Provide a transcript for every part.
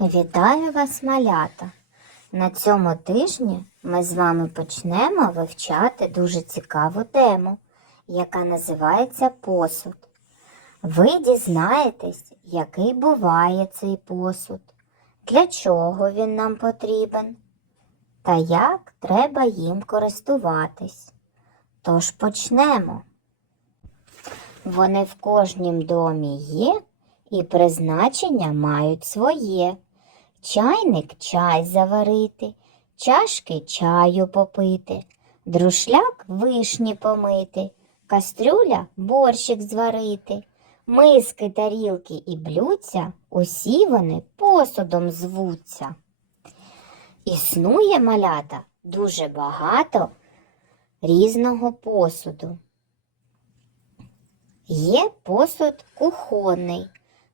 Вітаю вас, малята! На цьому тижні ми з вами почнемо вивчати дуже цікаву тему, яка називається посуд. Ви дізнаєтесь, який буває цей посуд, для чого він нам потрібен та як треба їм користуватись. Тож почнемо. Вони в кожнім домі є і призначення мають своє. Чайник чай заварити, чашки чаю попити, друшляк вишні помити, кастрюля борщик зварити, миски, тарілки і блюдця усі вони посудом звуться. Існує малята дуже багато різного посуду. Є посуд кухонний,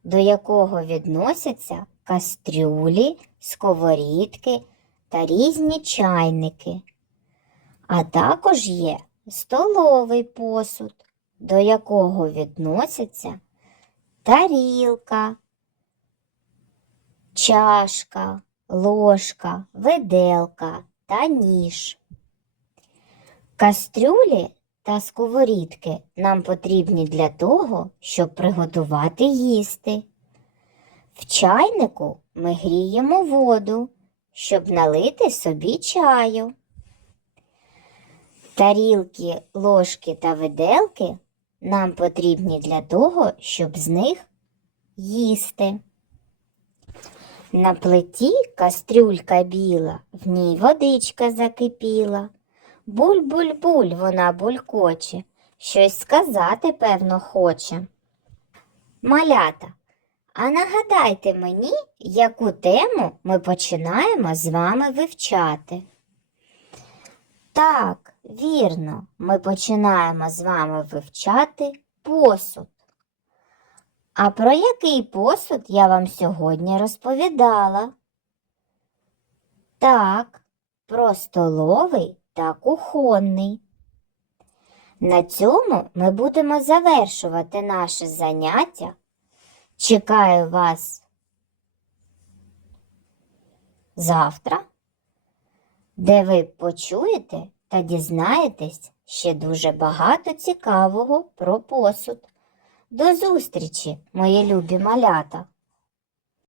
до якого відносяться кастрюлі, сковорідки та різні чайники. А також є столовий посуд, до якого відносяться тарілка, чашка, ложка, виделка та ніж. Кастрюлі та сковорідки нам потрібні для того, щоб приготувати їсти. В чайнику ми гріємо воду, щоб налити собі чаю. Тарілки, ложки та виделки нам потрібні для того, щоб з них їсти. На плиті кастрюлька біла, в ній водичка закипіла. Буль-буль-буль вона булькоче, щось сказати, певно, хоче. Малята, а нагадайте мені, яку тему ми починаємо з вами вивчати. Так, вірно, ми починаємо з вами вивчати посуд. А про який посуд я вам сьогодні розповідала? Так, про столовий та кухонний. На цьому ми будемо завершувати наше заняття. Чекаю вас завтра, де ви почуєте та дізнаєтесь ще дуже багато цікавого про посуд. До зустрічі, мої любі малята!